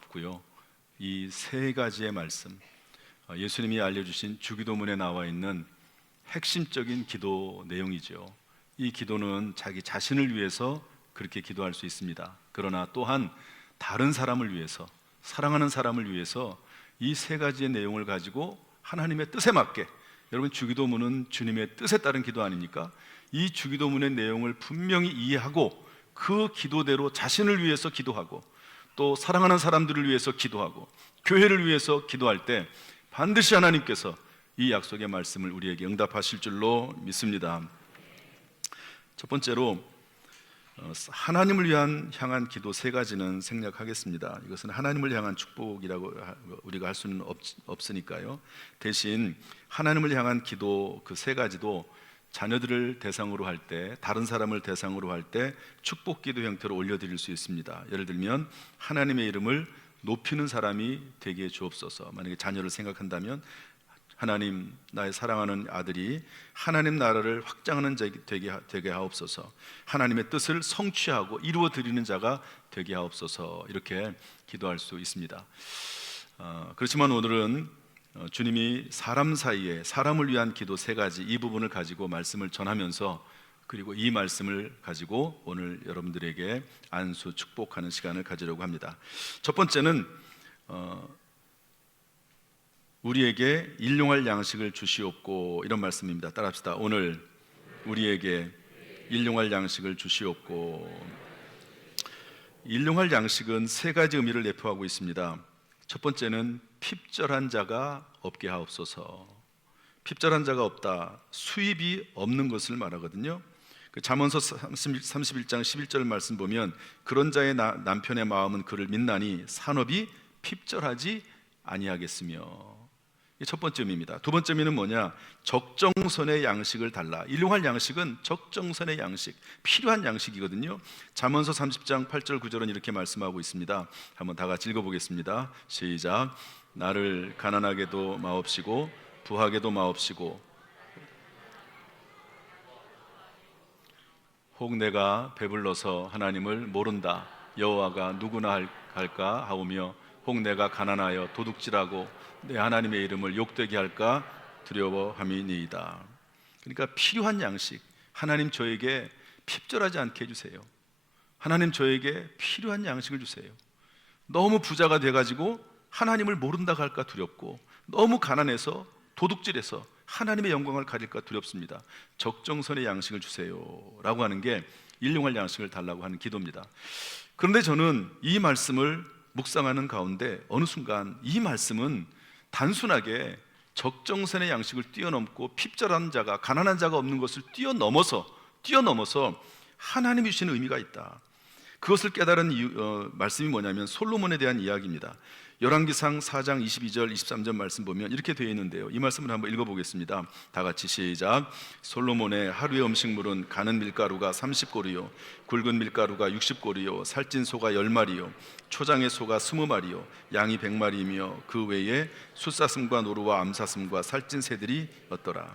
없고요. 이 세 가지의 말씀, 예수님이 알려주신 주기도문에 나와 있는 핵심적인 기도 내용이죠. 이 기도는 자기 자신을 위해서 그렇게 기도할 수 있습니다. 그러나 또한 다른 사람을 위해서, 사랑하는 사람을 위해서 이 세 가지의 내용을 가지고 하나님의 뜻에 맞게, 여러분 주기도문은 주님의 뜻에 따른 기도 아닙니까? 이 주기도문의 내용을 분명히 이해하고 그 기도대로 자신을 위해서 기도하고 또 사랑하는 사람들을 위해서 기도하고 교회를 위해서 기도할 때 반드시 하나님께서 이 약속의 말씀을 우리에게 응답하실 줄로 믿습니다. 첫 번째로 하나님을 향한 기도 세 가지는 생략하겠습니다. 이것은 하나님을 향한 축복이라고 우리가 할 수는 없으니까요. 대신 하나님을 향한 기도 그 세 가지도 자녀들을 대상으로 할 때, 다른 사람을 대상으로 할 때 축복 기도 형태로 올려드릴 수 있습니다. 예를 들면 하나님의 이름을 높이는 사람이 되게 주옵소서. 만약에 자녀를 생각한다면 하나님, 나의 사랑하는 아들이 하나님 나라를 확장하는 자 되게 하옵소서. 하나님의 뜻을 성취하고 이루어 드리는 자가 되게 하옵소서. 이렇게 기도할 수 있습니다. 그렇지만 오늘은 주님이 사람 사이에 사람을 위한 기도 세 가지, 이 부분을 가지고 말씀을 전하면서, 그리고 이 말씀을 가지고 오늘 여러분들에게 안수 축복하는 시간을 가지려고 합니다. 첫 번째는 우리에게 일용할 양식을 주시옵고, 이런 말씀입니다. 따라합시다. 오늘 우리에게 일용할 양식을 주시옵고. 일용할 양식은 세 가지 의미를 내포하고 있습니다. 첫 번째는 핍절한 자가 없게 하옵소서. 핍절한 자가 없다, 수입이 없는 것을 말하거든요. 잠언서 31장 11절 말씀 보면 그런 자의 남편의 마음은 그를 믿나니 산업이 핍절하지 아니하겠으며. 첫 번째 의미입니다. 두 번째 의미는 뭐냐? 적정선의 양식을 달라. 일용할 양식은 적정선의 양식, 필요한 양식이거든요. 잠언서 30장 8절 9절은 이렇게 말씀하고 있습니다. 한번 다 같이 읽어보겠습니다. 시작. 나를 가난하게도 마옵시고 부하게도 마옵시고 혹 내가 배불러서 하나님을 모른다, 여호와가 누구나 할까 하오며 혹 내가 가난하여 도둑질하고 내 하나님의 이름을 욕되게 할까 두려워함이니이다. 그러니까 필요한 양식, 하나님 저에게 핍절하지 않게 해주세요. 하나님 저에게 필요한 양식을 주세요. 너무 부자가 돼가지고 하나님을 모른다 할까 두렵고, 너무 가난해서 도둑질해서 하나님의 영광을 가릴까 두렵습니다. 적정선의 양식을 주세요 라고 하는 게 일용할 양식을 달라고 하는 기도입니다. 그런데 저는 이 말씀을 묵상하는 가운데 어느 순간 이 말씀은 단순하게 적정선의 양식을 뛰어넘고 핍절한 자가, 가난한 자가 없는 것을 뛰어넘어서 하나님이 주시는 의미가 있다, 그것을 깨달은 말씀이 뭐냐면 솔로몬에 대한 이야기입니다. 열왕기상 4장 22절 23절 말씀 보면 이렇게 되어 있는데요, 이 말씀을 한번 읽어보겠습니다. 다 같이 시작. 솔로몬의 하루의 음식물은 가는 밀가루가 30고리요 굵은 밀가루가 60고리요 살찐 소가 10마리요 초장의 소가 20마리요 양이 100마리이며 그 외에 숫사슴과 노루와 암사슴과 살찐 새들이 었더라.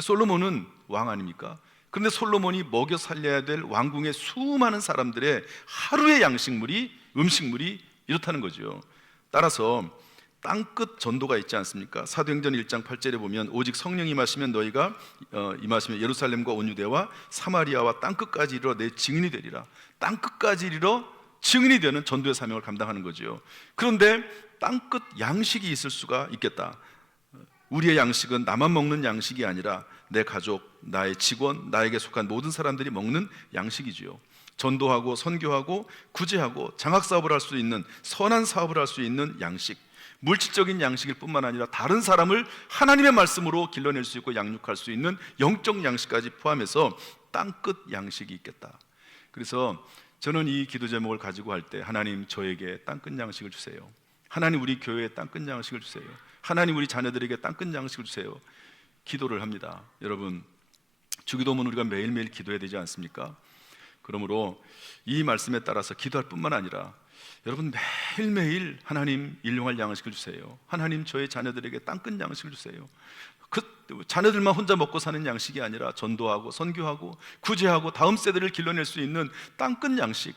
솔로몬은 왕 아닙니까? 그런데 솔로몬이 먹여 살려야 될 왕궁의 수많은 사람들의 하루의 음식물이 이렇다는 거죠. 따라서 땅끝 전도가 있지 않습니까? 사도행전 1장 8절에 보면 오직 성령이 임하시면 너희가 임하시면 예루살렘과 온 유대와 사마리아와 땅끝까지 이르러 내 증인이 되리라. 땅끝까지 이르러 증인이 되는 전도의 사명을 감당하는 거죠. 그런데 땅끝 양식이 있을 수가 있겠다. 우리의 양식은 나만 먹는 양식이 아니라 내 가족, 나의 직원, 나에게 속한 모든 사람들이 먹는 양식이지요. 전도하고 선교하고 구제하고 장학사업을 할 수 있는, 선한 사업을 할 수 있는 양식, 물질적인 양식일 뿐만 아니라 다른 사람을 하나님의 말씀으로 길러낼 수 있고 양육할 수 있는 영적 양식까지 포함해서 땅끝 양식이 있겠다. 그래서 저는 이 기도 제목을 가지고 할 때 하나님 저에게 땅끝 양식을 주세요, 하나님 우리 교회에 땅끝 양식을 주세요, 하나님 우리 자녀들에게 땅끝 양식을 주세요, 기도를 합니다. 여러분, 주기도문 우리가 매일매일 기도해야 되지 않습니까? 그러므로 이 말씀에 따라서 기도할 뿐만 아니라 여러분 매일매일 하나님 일용할 양식을 주세요, 하나님 저의 자녀들에게 땅끝 양식을 주세요. 그 자녀들만 혼자 먹고 사는 양식이 아니라 전도하고 선교하고 구제하고 다음 세대를 길러낼 수 있는 땅끝 양식,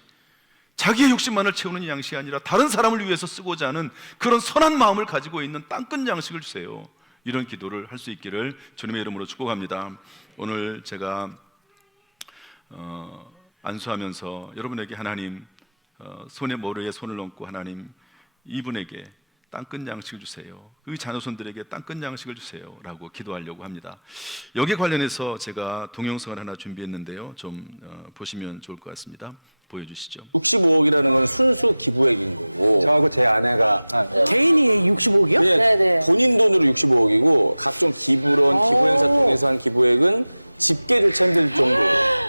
자기의 욕심만을 채우는 양식이 아니라 다른 사람을 위해서 쓰고자 하는 그런 선한 마음을 가지고 있는 땅끝 양식을 주세요. 이런 기도를 할 수 있기를 주님의 이름으로 축복합니다. 오늘 제가 안수하면서 여러분에게 하나님 손에 머리에 손을 얹고 하나님 이분에게 땅끝 양식을 주세요. 그 자녀손들에게 땅끝 양식을 주세요 라고 기도하려고 합니다. 여기에 관련해서 제가 동영상을 하나 준비했는데요, 좀 보시면 좋을 것 같습니다. 보여주시죠. 65억이라는 건 순수 기부액인 거고 저하고 제 아내가 개인이 65억이요? 예, 네네. 본인 돈으로 65억이고 각종 기부론, 기부행사 통해서 한 기부액은 집게를 챔들 정도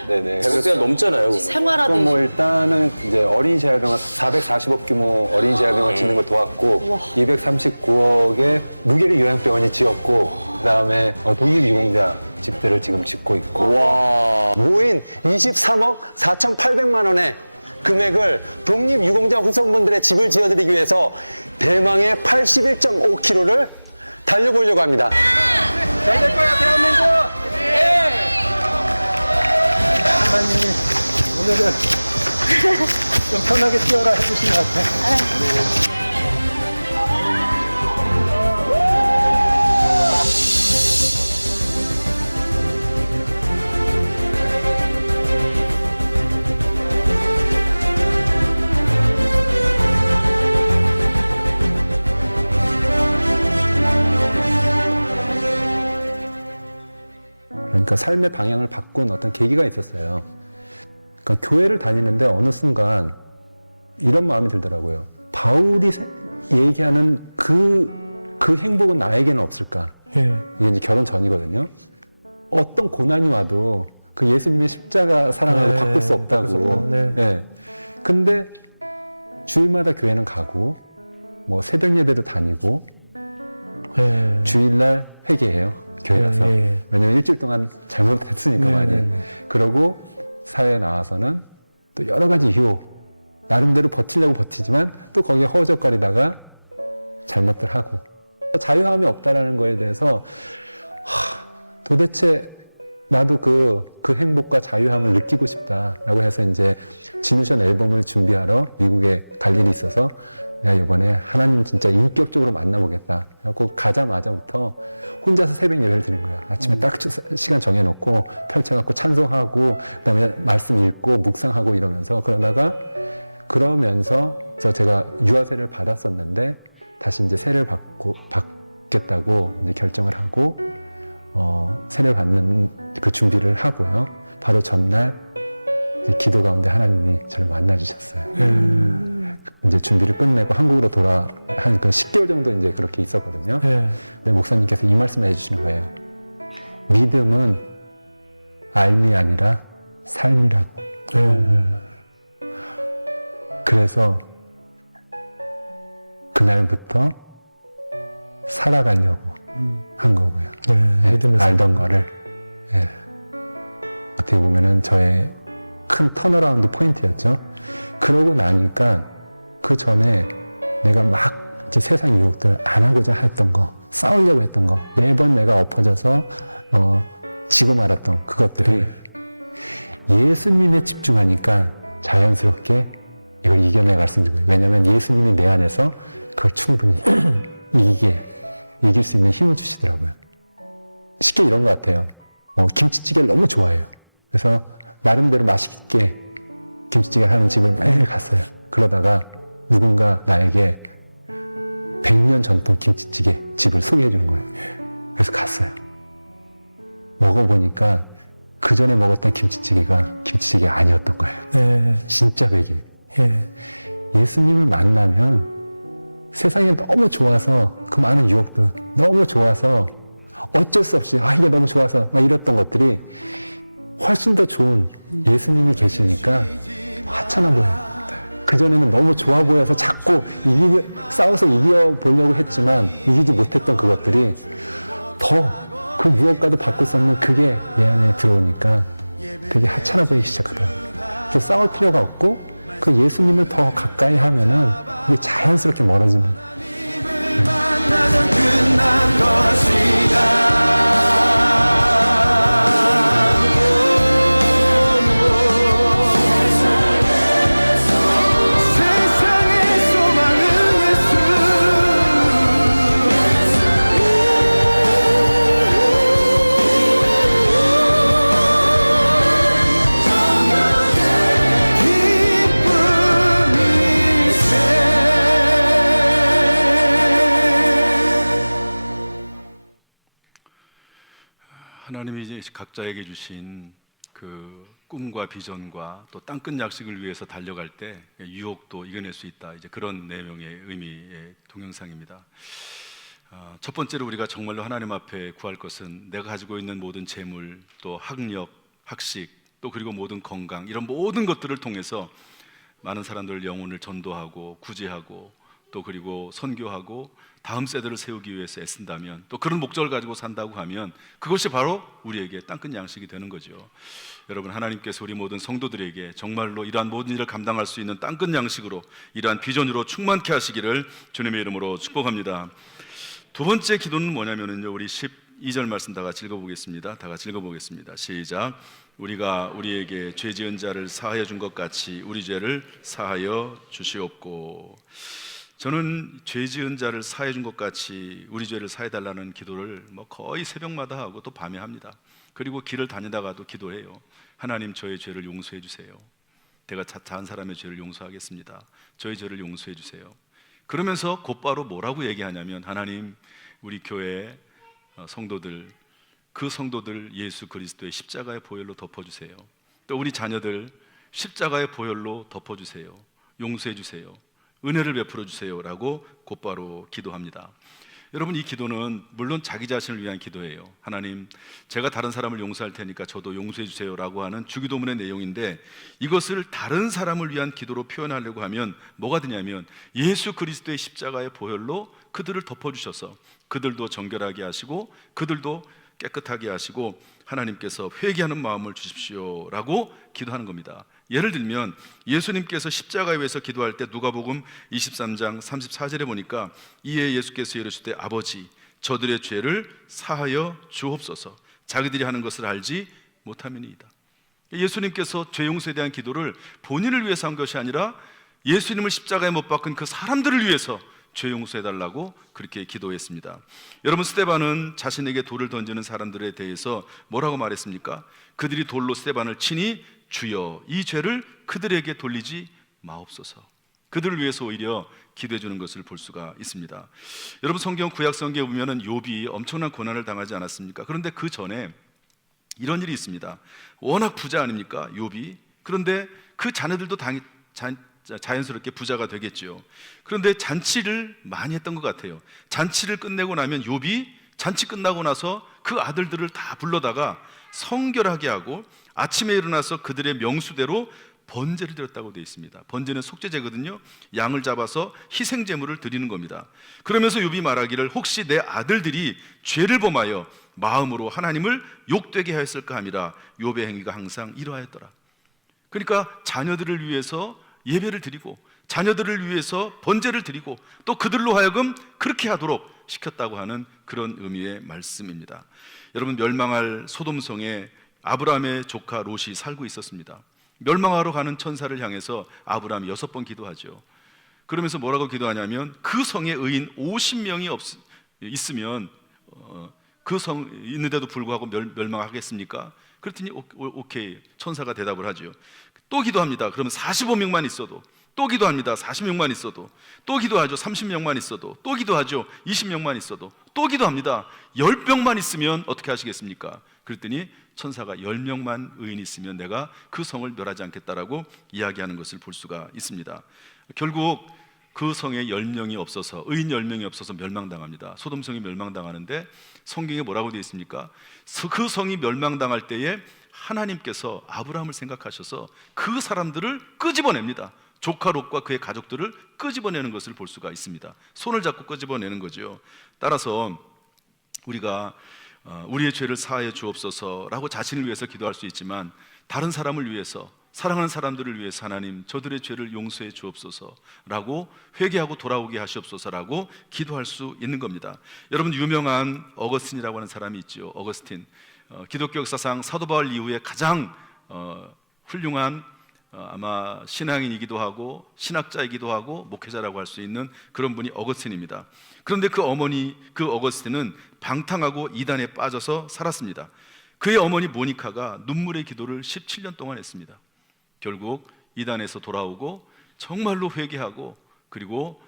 네네. 100억대가 넘잖아요. 그거. 생활화돼 그럼 뭐 있어. 일단은 이제 어린이집 아동원 440억 규모 어린이집 아동원 짓는 걸 도왔고 239억에 무게리 요양병원이 지었고 그다음에 독립유공자 집들을 지금 짓고 있고 와. 모인 23억 4,800만 원의 금액을 독립유공자 후손분들의 집을 지어드리기 위해서 대망의 81.5km를 달려보려고 합니다. 잘 될 거야, 대한민국! 하나님이 오늘은 좀 편하게 뛰어라 해주신 것 같아요. 그러니까 삶의 방향을 바꾼 어떤 계기가 있었어요. 그러니까 교회를 다니는데 어느 순간 이런 마음이 들더라고요. 바울이 얘기하는 그 행복은 나에게는 없을까? 이게 이제 결혼 전이거든요. 어떤 고난이 와도 그 예수님의 십자가 사랑하고 바꿀 수 없다고. 네. 근데 주일마다 교회는 가고, 뭐 새벽 예배도 다니고, 주일날 회개해요. 교회 가서. 왜냐면 일주일 동안 잘못했으니까 많이. 그러고 사회에 나와서는 또 여러 가지 이유, 나름대로 버티려고 버티지만 또 거기에 허우적거리다가 잘못들 하고. 자유함이 없다라는 거에 대해서 도대체 나도 그 행복과 자유함을 느끼고 싶다라고 해서 이제 진우션 앨범을 준비하러 미국에 갈 일이 있어서 내가 이번에 하나님 진짜 인격적으로 만나보겠다. 그래갖고 가자마자부터 혼자서 새벽 예배를 드린 거예요. 아침에 딱 시간 정해놓고 펼쳐갖고 찬송하고 그다음에 말씀 읽고 묵상하고 이러면서 그러면서 제가 유아세를 받았었는데 다시 이제 세를 받겠다고 이제 결정을 하고 세를 받는 그 준비를 하고요. 바로 전날 이제 기도 가운데 하나님이 저를 만나주셨어요. 이제 준비를 끝내고 한국으로 한 10개월 정도 이제 그렇게 있었거든요. 근데 목사님께서 이 말씀을 해주시는 거예요. 믿음은 알미 아니라 삶이라고. 그래서 그날부터 살아가려고 한 거고요. 알던 거를. 어떻게 보면은 저의 큰 턴어라운드 포인트였죠. 그러고 나니까 그 전에 내가 막 이제 세상 유혹들 안 하고자 했던 거, 싸우려고 했던 거, 매번 내가 엎어져서 지고 말았던 그것들이 예수님에 집중하니까 자연스럽게 이걸 이겨내갈 수 있는 거예요. 왜냐하면 예수님이 내 안에서 그걸 충분히 이길 수 있는 힘을 주시더라고요. 쉽게 이런 것 같아요. 김치찌개를 너무 좋아해요. 그래서 나름대로 맛있게 김치찌개 하는 집을 매일 갔어요. 그러다가 누군가 나에게 100년 전통 김치찌개 집을 소개해 주는 거예요. 그래서 갔어요. 먹어보니까 그 전에 먹었던 김치찌개가 김치찌개가 아니었던 거예요. 진짜 백일. 예수님을 만나면 세상에 너무 좋아서 그 많은 유혹들 너무 좋아서 어쩔 수 없이 이게 너무 좋아서 막 이랬던 것들이 훨씬 더 좋은 예수님이 계시니까 하찮아 보여요. 그전에는 너무 좋아 보여서 자꾸 싸워서 이겨보려고 했지만 이기지 못했던 그것들이 더 그 무엇과도 바꿀 수 없는 그게 내 안에 들어오니까 되게 하찮아 보이기 시작하더라고요. 또 싸울 필요가 없고 그 예수님을 더 가까이 하면은 이게 자연스럽게 멀어지는. 각자에게 주신 그 꿈과 비전과 또 땅끝 약식을 위해서 달려갈 때 유혹도 이겨낼 수 있다. 이제 그런 내용의 의미의 동영상입니다. 첫 번째로 우리가 정말로 하나님 앞에 구할 것은 내가 가지고 있는 모든 재물, 또 학력, 학식, 또 그리고 모든 건강, 이런 모든 것들을 통해서 많은 사람들 영혼을 전도하고 구제하고 또 그리고 선교하고 다음 세대를 세우기 위해서 애쓴다면, 또 그런 목적을 가지고 산다고 하면 그것이 바로 우리에게 땅끝 양식이 되는 거죠. 여러분, 하나님께서 우리 모든 성도들에게 정말로 이러한 모든 일을 감당할 수 있는 땅끝 양식으로, 이러한 비전으로 충만케 하시기를 주님의 이름으로 축복합니다. 두 번째 기도는 뭐냐면요, 우리 12절 말씀 다 같이 읽어보겠습니다. 다 같이 읽어보겠습니다. 시작. 우리가 우리에게 죄 지은 자를 사하여 준 것 같이 우리 죄를 사하여 주시옵고. 저는 죄 지은 자를 사해 준 것 같이 우리 죄를 사해 달라는 기도를 거의 새벽마다 하고 또 밤에 합니다. 그리고 길을 다니다가도 기도해요. 하나님, 저의 죄를 용서해 주세요. 내가 다한 사람의 죄를 용서하겠습니다. 저의 죄를 용서해 주세요. 그러면서 곧바로 뭐라고 얘기하냐면, 하나님, 우리 교회 성도들, 그 성도들 예수 그리스도의 십자가의 보혈로 덮어주세요. 또 우리 자녀들 십자가의 보혈로 덮어주세요. 용서해 주세요. 은혜를 베풀어 주세요 라고 곧바로 기도합니다. 여러분, 이 기도는 물론 자기 자신을 위한 기도예요. 하나님, 제가 다른 사람을 용서할 테니까 저도 용서해 주세요 라고 하는 주기도문의 내용인데, 이것을 다른 사람을 위한 기도로 표현하려고 하면 뭐가 되냐면, 예수 그리스도의 십자가의 보혈로 그들을 덮어주셔서 그들도 정결하게 하시고 그들도 깨끗하게 하시고 하나님께서 회개하는 마음을 주십시오 라고 기도하는 겁니다. 예를 들면 예수님께서 십자가에 위해서 기도할 때 누가복음 23장 34절에 보니까, 이에 예수께서 이르시되 아버지, 저들의 죄를 사하여 주옵소서, 자기들이 하는 것을 알지 못함이니이다. 예수님께서 죄 용서에 대한 기도를 본인을 위해서 한 것이 아니라 예수님을 십자가에 못 박은 그 사람들을 위해서 죄 용서해달라고 그렇게 기도했습니다. 여러분, 스데반은 자신에게 돌을 던지는 사람들에 대해서 뭐라고 말했습니까? 그들이 돌로 스데반을 치니 주여, 이 죄를 그들에게 돌리지 마옵소서. 그들을 위해서 오히려 기도해 주는 것을 볼 수가 있습니다. 여러분, 성경 구약 성경에 보면은 욥이 엄청난 고난을 당하지 않았습니까? 그런데 그 전에 이런 일이 있습니다. 워낙 부자 아닙니까, 욥이? 그런데 그 자녀들도 자연스럽게 부자가 되겠죠. 그런데 잔치를 많이 했던 것 같아요. 잔치를 끝내고 나면 욥이 잔치 끝나고 나서 그 아들들을 다 불러다가 성결하게 하고 아침에 일어나서 그들의 명수대로 번제를 드렸다고 되어 있습니다. 번제는 속죄제거든요. 양을 잡아서 희생제물을 드리는 겁니다. 그러면서 욥이 말하기를, 혹시 내 아들들이 죄를 범하여 마음으로 하나님을 욕되게 하였을까 함이라. 욥의 행위가 항상 이러하였더라. 그러니까 자녀들을 위해서 예배를 드리고 자녀들을 위해서 번제를 드리고 또 그들로 하여금 그렇게 하도록 시켰다고 하는 그런 의미의 말씀입니다. 여러분, 멸망할 소돔성에 아브라함의 조카 롯이 살고 있었습니다. 멸망하러 가는 천사를 향해서 아브라함이 6번 기도하죠. 그러면서 뭐라고 기도하냐면, 그 성에 의인 50명이 있으면 그 성 있는데도 불구하고 멸망하겠습니까? 그랬더니 오케이, 천사가 대답을 하죠. 또 기도합니다. 그러면 45명만 있어도, 또 기도합니다. 40명만 있어도, 또 기도하죠. 30명만 있어도, 또 기도하죠. 20명만 있어도, 또 기도합니다. 10명만 있으면 어떻게 하시겠습니까? 그랬더니 천사가 10명만 의인이 있으면 내가 그 성을 멸하지 않겠다라고 이야기하는 것을 볼 수가 있습니다. 결국 그 성에 10명이 없어서, 의인 10명이 없어서 멸망당합니다. 소돔성이 멸망당하는데 성경에 뭐라고 되어 있습니까? 그 성이 멸망당할 때에 하나님께서 아브라함을 생각하셔서 그 사람들을 끄집어냅니다. 조카 롯과 그의 가족들을 끄집어내는 것을 볼 수가 있습니다. 손을 잡고 끄집어내는 거죠. 따라서 우리가 우리의 죄를 사하여 주옵소서라고 자신을 위해서 기도할 수 있지만, 다른 사람을 위해서, 사랑하는 사람들을 위해서 하나님, 저들의 죄를 용서해 주옵소서라고 회개하고 돌아오게 하시옵소서라고 기도할 수 있는 겁니다. 여러분, 유명한 어거스틴이라고 하는 사람이 있죠. 어거스틴, 기독교 역사상 사도 바울 이후에 가장 훌륭한 아마 신앙인이기도 하고 신학자이기도 하고 목회자라고 할 수 있는 그런 분이 어거스틴입니다. 그런데 그 어거스틴은 방탕하고 이단에 빠져서 살았습니다. 그의 어머니 모니카가 눈물의 기도를 17년 동안 했습니다. 결국 이단에서 돌아오고 정말로 회개하고 그리고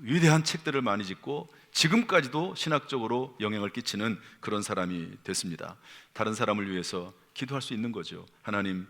위대한 책들을 많이 짓고 지금까지도 신학적으로 영향을 끼치는 그런 사람이 됐습니다. 다른 사람을 위해서 기도할 수 있는 거죠. 하나님,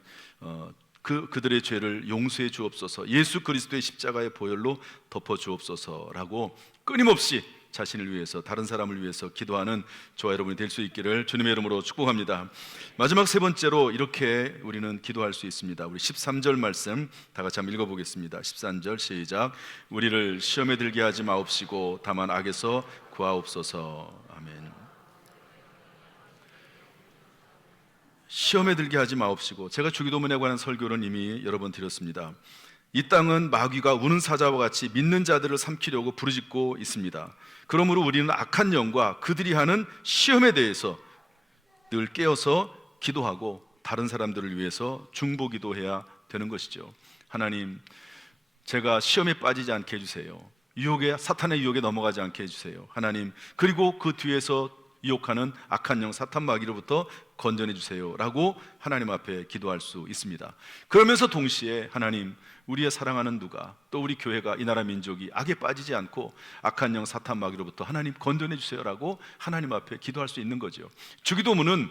그들의 죄를 용서해 주옵소서, 예수 그리스도의 십자가의 보혈로 덮어 주옵소서라고 끊임없이 자신을 위해서, 다른 사람을 위해서 기도하는 저와 여러분이 될 수 있기를 주님의 이름으로 축복합니다. 마지막 세 번째로 이렇게 우리는 기도할 수 있습니다. 우리 13절 말씀 다 같이 한번 읽어보겠습니다. 13절 시작. 우리를 시험에 들게 하지 마옵시고 다만 악에서 구하옵소서. 아멘. 시험에 들게 하지 마옵시고, 제가 주기도문에 관한 설교는 이미 여러 번 드렸습니다. 이 땅은 마귀가 우는 사자와 같이 믿는 자들을 삼키려고 부르짖고 있습니다. 그러므로 우리는 악한 영과 그들이 하는 시험에 대해서 늘 깨어서 기도하고 다른 사람들을 위해서 중보기도해야 되는 것이죠. 하나님, 제가 시험에 빠지지 않게 해주세요. 사탄의 유혹에 넘어가지 않게 해주세요. 하나님, 그리고 그 뒤에서 유혹하는 악한 영 사탄 마귀로부터 건져내 주세요 라고 하나님 앞에 기도할 수 있습니다. 그러면서 동시에 하나님, 우리의 사랑하는 누가, 또 우리 교회가, 이 나라 민족이 악에 빠지지 않고 악한 영 사탄 마귀로부터 하나님 건져내 주세요 라고 하나님 앞에 기도할 수 있는 거죠. 주기도문은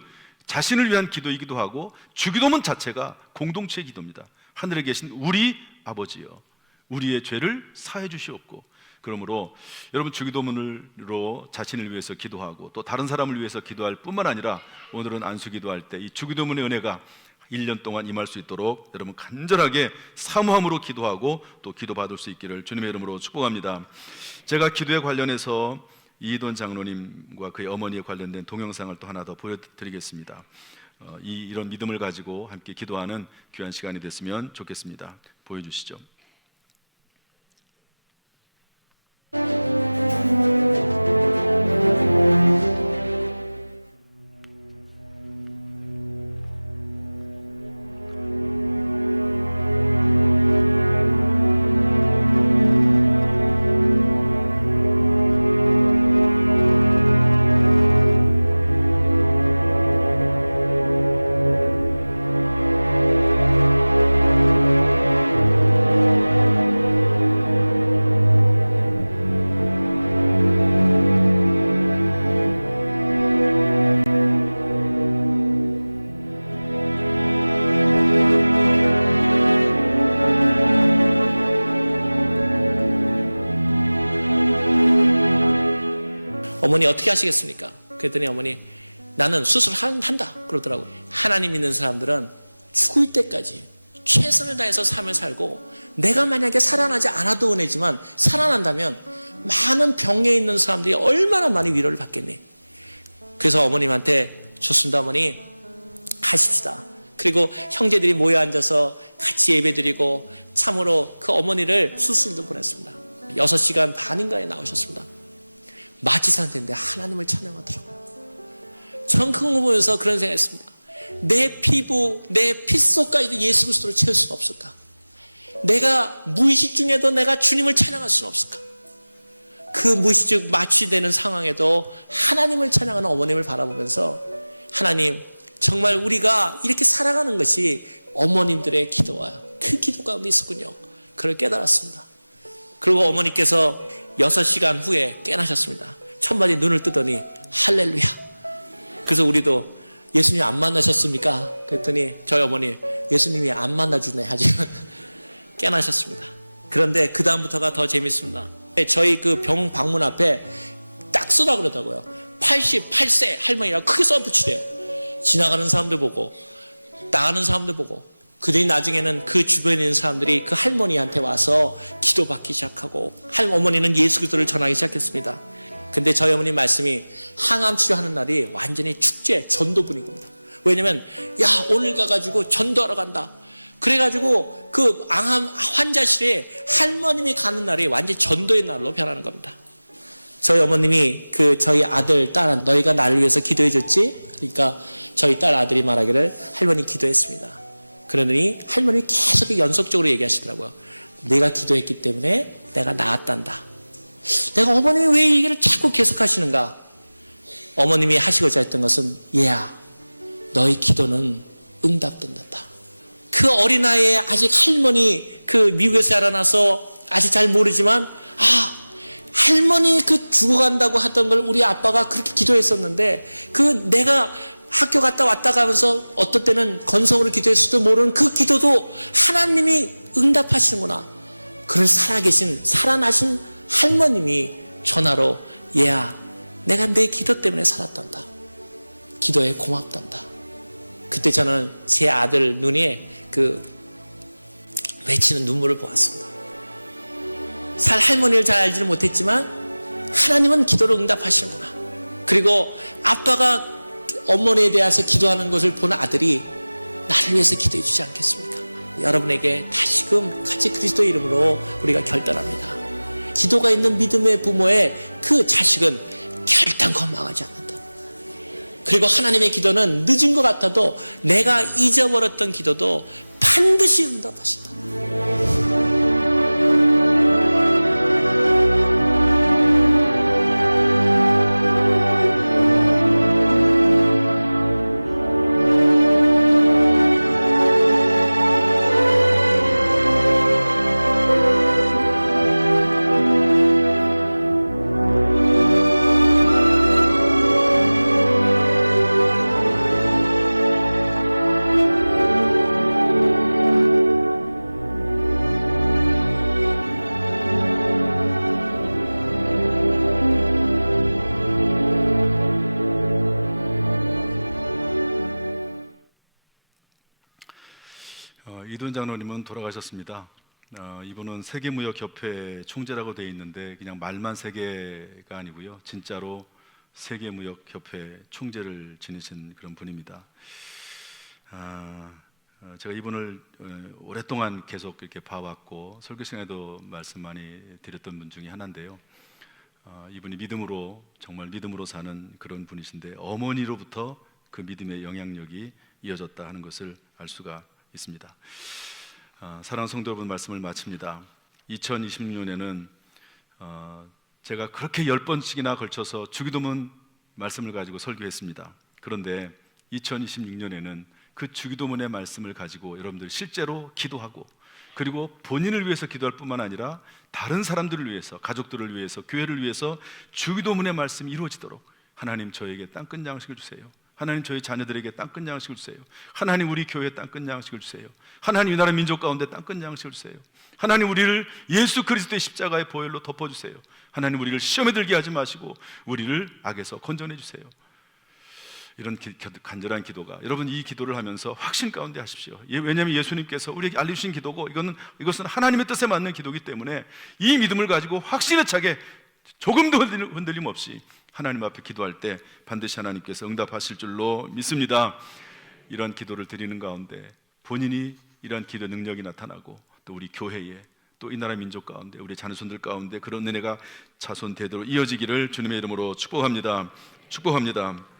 자신을 위한 기도이기도 하고, 주기도문 자체가 공동체의 기도입니다. 하늘에 계신 우리 아버지여, 우리의 죄를 사해 주시옵고. 그러므로 여러분, 주기도문으로 자신을 위해서 기도하고 또 다른 사람을 위해서 기도할 뿐만 아니라, 오늘은 안수기도할 때 이 주기도문의 은혜가 1년 동안 임할 수 있도록 여러분 간절하게 사모함으로 기도하고 또 기도받을 수 있기를 주님의 이름으로 축복합니다. 제가 기도에 관련해서 이희돈 장로님과 그의 어머니에 관련된 동영상을 또 하나 더 보여드리겠습니다. 이런 믿음을 가지고 함께 기도하는 귀한 시간이 됐으면 좋겠습니다. 보여주시죠. 어머니 어떻게 하시겠습니까? 그랬더니 어머니, 나는 수술한다 그러더라고요. 하나님 믿는 사람들은 죽을 때까지 최선을 다해서 삶을 살고, 내가 만약에 살아나지 않아도 은혜지만 살아난다면 많은 병에 있는 사람들이 얼마나 많이 위로를 받겠니. 그래서 어머님한테, 좋습니다 어머니, 하십시다. 그리고 형제들이 모여 앉아서 같이 예배드리고 참으로 그 어머니를 수술도 보냈습니다. 6시간 반인가에 나오셨습니다. 마취 상태인데 하나님을 찬양하더라고요. 전 그거 보면서 그런 생각했습니다. 내 피부, 내 핏속까지도 예수 그리스도를 채울 수는 없을까? 내가 무의식 중에도 내가 주님을 찬양할 수는 없을까? 그 무의식 마취되는 상황에도 하나님을 찬양하는 어머님을 바라보면서, 하나님, 정말 우리가 이렇게 살아가는 것이 어머님들의 기도와 그 기도 가운데 있었군요. 그걸 깨달았습니다. 그리고 어머니께서 6시간 후에 깨나셨습니다. 천만이 눈을 뜨더니 할렐루야. 그래서 우리도, 예수님 안 만나셨습니까? 그랬더니 저희 어머니, 예수님이 안 만나주네 하지만 깨나셨습니다. 그런데 그 다음부터가 더 재밌습니다. 저희 그 병 방문 앞에 딱 쓰라 그러더라고요. 88세 할머니라고 크게 써붙이래요. 지나가는 사람들 보고, 나가는 사람들 보고, 그들이 나중에는 그 주변에 있는 사람들이 그 할머니한테 와서 기도받기 시작하고, 어머니는 예수 그리스도를 전하기 시작했습니다. 근데 저희 어머니 말씀이, 항암 치료하는 날이 완전히 축제, 전도 분위기입니다. 왜냐면, 야, 오늘 가가지고 전도하러 간다. 그래가지고 그 암 환자실에 할머님이 가는 날이 완전히 전도의 날로 변하는 겁니다. 저희 어머님이 저희 아들, 딸, 너희가 나를 위해서 기도해줬지? 그러니까 저희 딸 아들이 말하기를, 할머니 기도했습니다. 그러더니 할머니 계속 연속적으로 얘기하시더라고요. 내가 기도했기 때문에 내가 나았단다. 내가 어머님이 왜 이 얘기를 자꾸 계속 하시는가? 어머님이 하시고자 했던 것은, 얘야, 너의 기도는 응답된다. 그 어린아이에 아직 할머니, 미국에서 자라나서 아직 잘 모르지만 할머니 그 죽어간다고 하던 걸 우리 아빠가 그렇게 기도했었는데 그 내가 학교 갔다 왔다 가면서 어떤 때는 건성으로 기도했을지도 모르는 그 기도도 하나님이 응답하시는구나. 그를 살아계신 살아나신 할머님이 전화로 얘야 내가 내 기도 때문에 살았단다. 기도에 고맙단다. 그때 저는 제 아들 눈에 그 외치는 눈물을 보았습니다. 할머니를 잘 알지는 못했지만 하나님은 기도를 응답하시는구나. 그리고 아빠가 어머니에 대해서 기도하는 것을 본 아들이 나를 위해서 기도해 주지 않겠습니까? 여러분에게 다시금 같이 그리스도의 이름으로 우리가 결단합니다. 기도가 있는 믿음의 부모의 그 자식은 결단코 망하지 않는다. 그리고 하나님의 기도는 늦은 것 같아도 내가 잊어버렸던 기도도 반드시 응답하신다. 이돈 장로님은 돌아가셨습니다. 이분은 세계무역협회 총재라고 되어 있는데 그냥 말만 세계가 아니고요. 진짜로 세계무역협회 총재를 지내신 그런 분입니다. 제가 이분을 오랫동안 계속 이렇게 봐왔고 설교 시간에도 말씀 많이 드렸던 분 중에 하나인데요. 이분이 믿음으로 정말 믿음으로 사는 그런 분이신데 어머니로부터 그 믿음의 영향력이 이어졌다 하는 것을 알 수가 있습니다. 사랑하는 성도 여러분, 말씀을 마칩니다. 2026년에는 제가 그렇게 10번씩이나 걸쳐서 주기도문 말씀을 가지고 설교했습니다. 그런데 2026년에는 그 주기도문의 말씀을 가지고 여러분들 실제로 기도하고 그리고 본인을 위해서 기도할 뿐만 아니라 다른 사람들을 위해서, 가족들을 위해서, 교회를 위해서 주기도문의 말씀이 이루어지도록 하나님 저에게 땅끝 양식을 주세요. 하나님 저희 자녀들에게 땅끝 양식을 주세요. 하나님 우리 교회에 땅끝 양식을 주세요. 하나님 이 나라 민족 가운데 땅끝 양식을 주세요. 하나님 우리를 예수 그리스도의 십자가의 보혈로 덮어주세요. 하나님 우리를 시험에 들게 하지 마시고 우리를 악에서 건져내 주세요. 이런 간절한 기도가, 여러분 이 기도를 하면서 확신 가운데 하십시오. 왜냐하면 예수님께서 우리에게 알려주신 기도고 이것은 하나님의 뜻에 맞는 기도이기 때문에 이 믿음을 가지고 확신에 차게 조금도 흔들림 없이 하나님 앞에 기도할 때 반드시 하나님께서 응답하실 줄로 믿습니다. 이런 기도를 드리는 가운데 본인이 이런 기도 능력이 나타나고 또 우리 교회에 또 이 나라 민족 가운데 우리 자녀손들 가운데 그런 은혜가 자손 대대로 이어지기를 주님의 이름으로 축복합니다. 축복합니다.